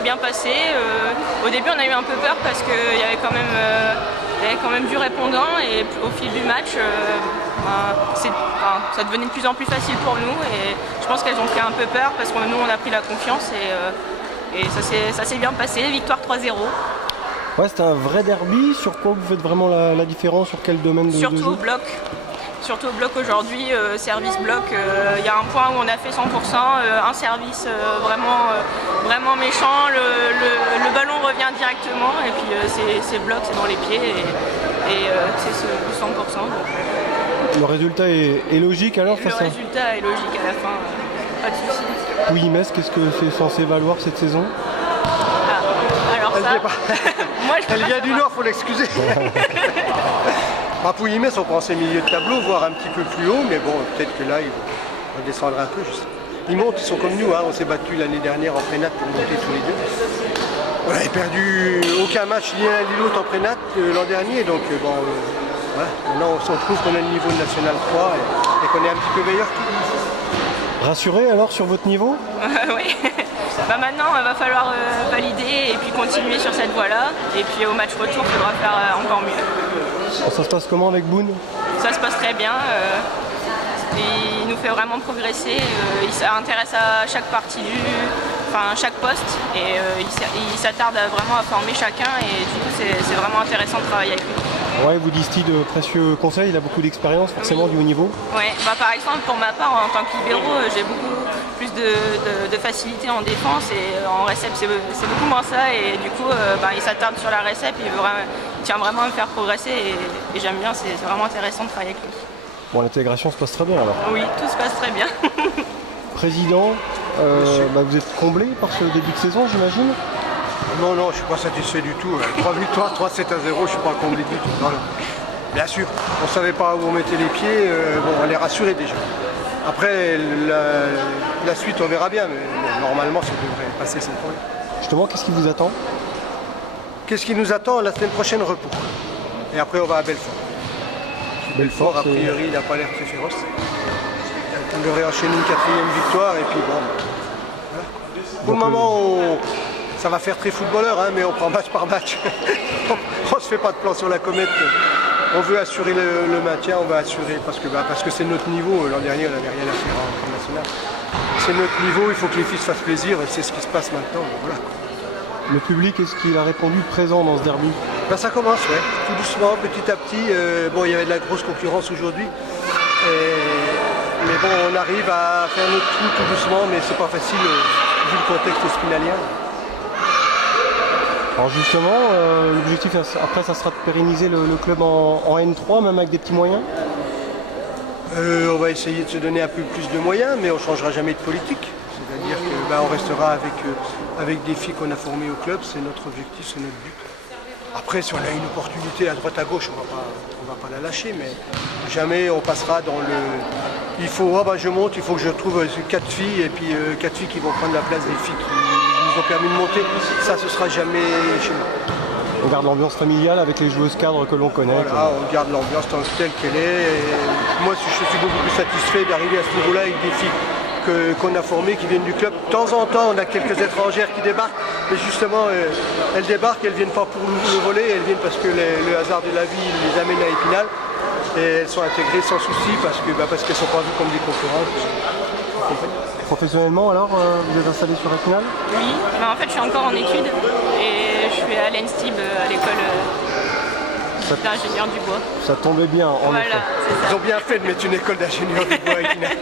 s'est bien passé. Au début, on a eu un peu peur parce qu'il y avait quand même du répondant et au fil du match, ça devenait de plus en plus facile pour nous et je pense qu'elles ont pris un peu peur parce que nous, on a pris la confiance et ça s'est bien passé. Victoire 3-0. Ouais, c'était un vrai derby. Sur quoi vous faites vraiment la différence? Sur quel domaine de jeu? Surtout au bloc. Surtout au bloc aujourd'hui, service bloc, il y a un point où on a fait 100%, un service vraiment méchant, le ballon revient directement et puis c'est bloc, c'est dans les pieds et c'est ce 100%. Donc, le résultat est logique alors face à... Le résultat est logique à la fin, pas de souci. Pouilly-Metz, qu'est-ce que c'est censé valoir cette saison? Alors ça, moi je Elle vient du Nord, faut l'excuser. À Pouilly-Metz, on prend ses milieux de tableau, voire un petit peu plus haut, mais bon, peut-être que là, ils vont descendre un peu. Ils montent, ils sont comme nous, hein. On s'est battus l'année dernière en prénat pour monter tous les deux. On n'avait perdu aucun match ni l'un ni l'autre en prénat l'an dernier, donc bon, voilà. Maintenant on se trouve qu'on a le niveau de National 3 et qu'on est un petit peu meilleur qu'eux. Rassuré alors sur votre niveau? Oui. Maintenant, il va falloir valider et puis continuer sur cette voie-là. Et puis au match retour, il faudra faire encore mieux. Ça se passe comment avec Boone? Ça se passe très bien. Il nous fait vraiment progresser. Il s'intéresse à chaque partie chaque poste. Et il s'attarde vraiment à former chacun. Et du coup, c'est vraiment intéressant de travailler avec lui. Ouais, vous disent-ils de précieux conseils, il a beaucoup d'expérience forcément du haut niveau. Ouais, par exemple pour ma part en tant que libéro, j'ai beaucoup plus de facilité en défense et en récep c'est beaucoup moins ça et du coup il s'attarde sur la récep, il tient vraiment à me faire progresser et j'aime bien, c'est vraiment intéressant de travailler avec lui. Bon, l'intégration se passe très bien alors. Oui, tout se passe très bien. Président, vous êtes comblé par ce début de saison j'imagine? Non, je ne suis pas satisfait du tout. 3 victoires, 3-7-0, je ne suis pas comblé du tout. Non. Bien sûr, on ne savait pas où on mettait les pieds, on est rassuré déjà. Après, la suite, on verra bien, mais normalement, ça devrait passer sans problème. Justement, qu'est-ce qui vous attend? Qu'est-ce qui nous attend? La semaine prochaine, repos. Et après, on va à Belfort. Belfort, a priori, il n'a pas l'air très féroce. On devrait enchaîner une 4e victoire, et puis bon. Voilà. Pour le moment, ça va faire très footballeur, hein, mais on prend match par match. On ne se fait pas de plan sur la comète. On veut assurer le maintien, on va assurer parce que c'est notre niveau. L'an dernier, on n'avait rien à faire en national. C'est notre niveau, il faut que les filles se fassent plaisir et c'est ce qui se passe maintenant. Voilà. Le public, est-ce qu'il a répondu présent dans ce derby? Ça commence, ouais. Tout doucement, petit à petit. Il y avait de la grosse concurrence aujourd'hui. Mais bon, on arrive à faire notre trou tout doucement, mais c'est pas facile vu le contexte spinalien. Alors justement, l'objectif après ça sera de pérenniser le club en N3, même avec des petits moyens? On va essayer de se donner un peu plus de moyens, mais on ne changera jamais de politique. C'est-à-dire qu'on restera avec des filles qu'on a formées au club, c'est notre objectif, c'est notre but. Après, si on a une opportunité à droite à gauche, on va pas la lâcher, mais jamais on passera dans le... Il faut, je monte, il faut que je trouve 4 filles, et puis 4 filles qui vont prendre la place des filles qui nous ont permis de monter. Ça, ce sera jamais chez nous. On garde l'ambiance familiale avec les joueuses cadres que l'on connaît. Voilà, on garde l'ambiance telle qu'elle est. Et moi, je suis beaucoup plus satisfait d'arriver à ce niveau-là avec des filles qu'on a formées, qui viennent du club. De temps en temps, on a quelques étrangères qui débarquent, mais justement, elles débarquent, elles ne viennent pas pour le voler, elles viennent parce que le hasard de la vie les amène à Épinal. Et elles sont intégrées sans souci parce qu'elles ne sont pas vues comme des concurrentes. Professionnellement, alors, vous êtes installé sur Épinal? Oui, mais en fait, je suis encore en études et je suis à l'ENSTIB, à l'école d'ingénieur du bois. Ça tombait bien, en effet. Ils ont bien fait de mettre une école d'ingénieur du bois à Épinal.